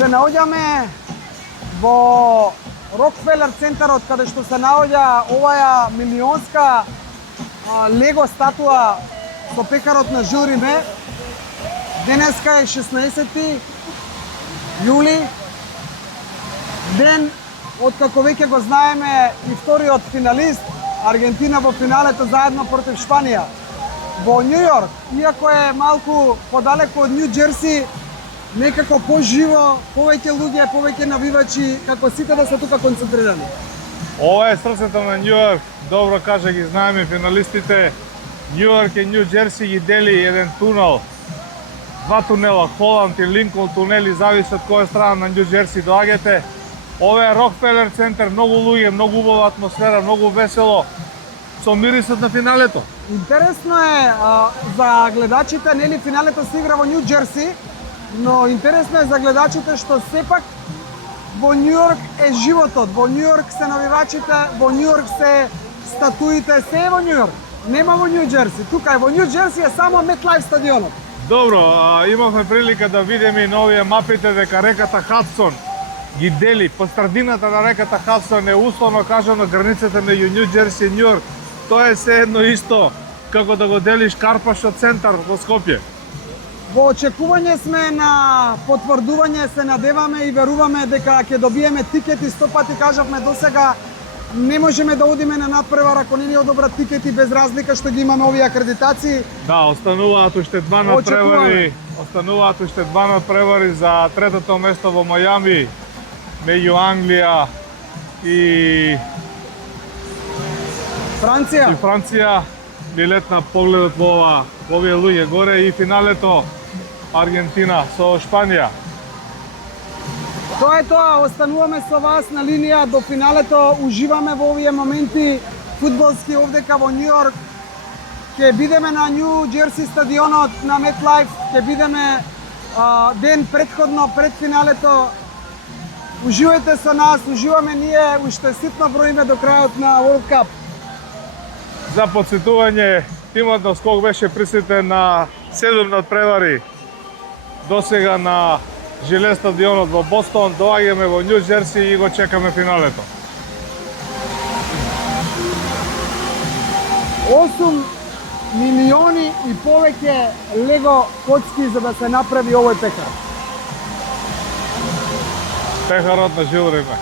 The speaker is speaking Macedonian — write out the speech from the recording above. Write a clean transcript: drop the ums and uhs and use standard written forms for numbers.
Се наоѓаме во Рокфелер центарот, каде што се наоѓа оваа милионска лего статуа со пекарот на Жил Риме. Денеска е 16 јули, ден откако веќе го знаеме и вториот финалист, Аргентина во финалето заедно против Шпанија. Во Њу Јорк, иако е малку подалеку од Њу Џерси, некако поживо, повеќе луѓе, повеќе навивачи, како сите да се тука концентрирани. Ова е срцето на Њу Јорк, добро кажа, ги знаеме финалистите. Њу Јорк и Њу Џерси ги дели еден тунел, два тунела, Холанд и Линколн тунели, зависи од која страна на Њу Џерси доаѓате. Ова е Рокфелер центар, многу луѓе, многу убава атмосфера, многу весело, со мирисот на финалето. Интересно е за гледачите, нели финалето се игра во Њу Џерси, но интересно е за гледачите што сепак во Њу Јорк е животот, во Њу Јорк се навивачите, во Њу Јорк се статуите, се е во Њу Јорк. Нема во Њу Џерси, тука е во Њу Џерси е само MetLife стадионот. Добро, имавме прилика да видиме и новија мапите дека реката Хадсон ги дели. По средината на реката Хадсон е условно кажано границата меѓу Њу Џерси и Њу Јорк. Тоа е се едно исто како да го делиш Карпашот центар во Скопје. Во очекување сме на потврдување, се надеваме и веруваме дека ќе добиеме тикети. 100 пати кажавме досега, не можеме да одиме на надпревар ако не ни одобрат тикети, без разлика што ги имаме овие акредитации. Да, остануваат уште два надпревари. Остануваат уште два надпревари за третото место во Мајами меѓу Англија и Франција. Билет на погледот во овие луѓе горе и финалето Аргентина со Шпанија. Тоа е тоа, остануваме со вас на линија до финалето, уживаме во овие моменти фудбалски овдека во Њу Јорк. Ќе бидеме на Њу Џерси стадионот на MetLife, ќе бидеме ден предходно пред финалето. Уживајте со нас, уживаме ние, уште ситно броиме до крајот на World Cup. За подсетување, тимот на Скок беше присутен на 7 надпревари досега на Жиле стадионот во Бостон. Доаѓаме во Њу Џерси и го чекаме финалето. 8 милиони и повеќе лего коцки за да се направи овој пекар. Пекарот на Жил Риме.